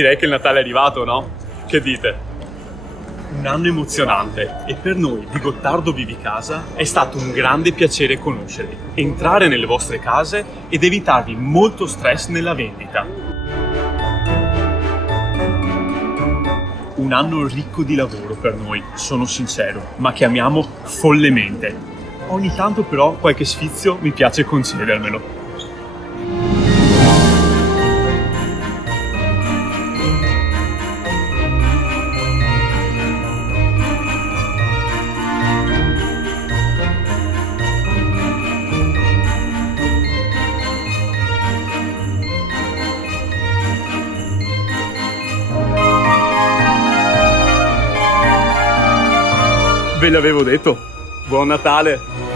direi che il Natale è arrivato, no? Che dite? Un anno emozionante e per noi di Gottardo Vivi Casa è stato un grande piacere conoscervi, entrare nelle vostre case ed evitarvi molto stress nella vendita. Un anno ricco di lavoro per noi, sono sincero, ma che amiamo follemente. Ogni tanto però qualche sfizio mi piace concedermelo. Ve l'avevo detto. Buon Natale!